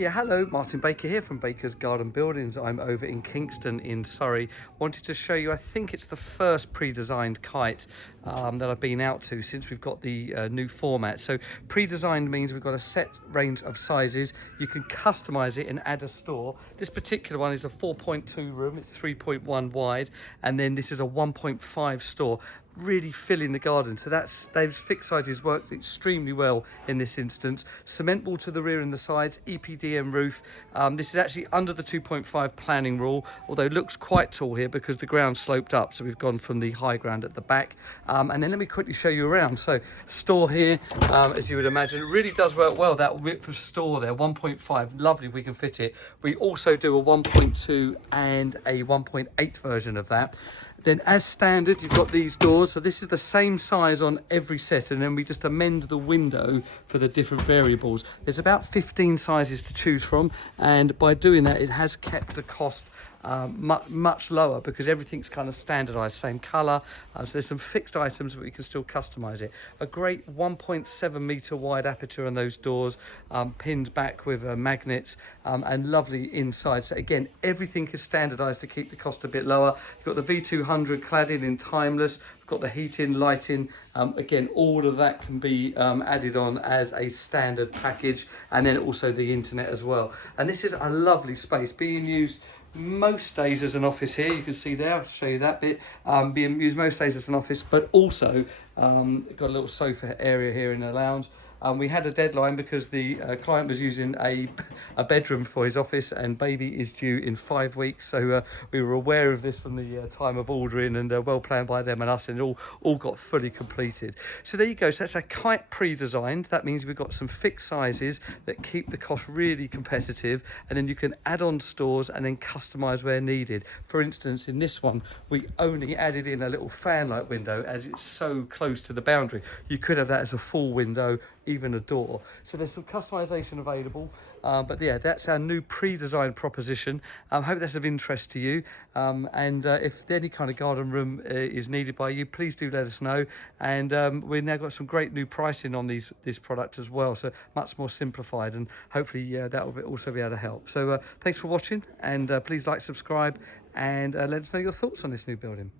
Yeah, hello, Martin Baker here from Baker's Garden Buildings. I'm over in Kingstone in Surrey. Wanted to show you, I think it's the first pre-designed kite that I've been out to since we've got the new format. So pre-designed means we've got a set range of sizes. You can customize it and add a store. This particular one is a 4.2 room, it's 3.1 wide, and then this is a 1.5 store. Really filling the garden, so those fixed sizes worked extremely well in this instance. Cement wall to the rear and the sides, EPDM roof. This is actually under the 2.5 planning rule, although it looks quite tall here because the ground sloped up, so we've gone from the high ground at the back. And then let me quickly show you around. So store here, as you would imagine, it really does work well. That width of store there, 1.5, lovely if we can fit it. We also do a 1.2 and a 1.8 version of that. Then as standard, you've got these doors. So this is the same size on every set, and then we just amend the window for the different variables. There's about 15 sizes to choose from, and by doing that, it has kept the cost much lower because everything's kind of standardized, same color. So there's some fixed items, but we can still customize it. A great 1.7 meter wide aperture on those doors, pinned back with magnets, and lovely inside. So again, everything is standardized to keep the cost a bit lower. You've got the V200 cladding in timeless. We've got the heating, lighting. Again, all of that can be added on as a standard package, and then also the internet as well. And this is a lovely space being used most days as an office here. You can see there, I'll show you that bit, being used most days as an office, but also got a little sofa area here in the lounge. We had a deadline because the client was using a bedroom for his office, and baby is due in 5 weeks. So we were aware of this from the time of ordering, and well planned by them and us, and it all got fully completed. So there you go. So that's a kite pre-designed. That means we've got some fixed sizes that keep the cost really competitive, and then you can add on stores and then customize where needed. For instance, in this one, we only added in a little fan light window as it's so close to the boundary. You could have that as a full window, even a door. So there's some customization available, but yeah, that's our new pre-designed proposition. I hope that's of interest to you, and if any kind of garden room is needed by you, please do let us know. And we've now got some great new pricing on this product as well, so much more simplified, and hopefully that will also be able to help. So thanks for watching, and please like, subscribe, and let us know your thoughts on this new building.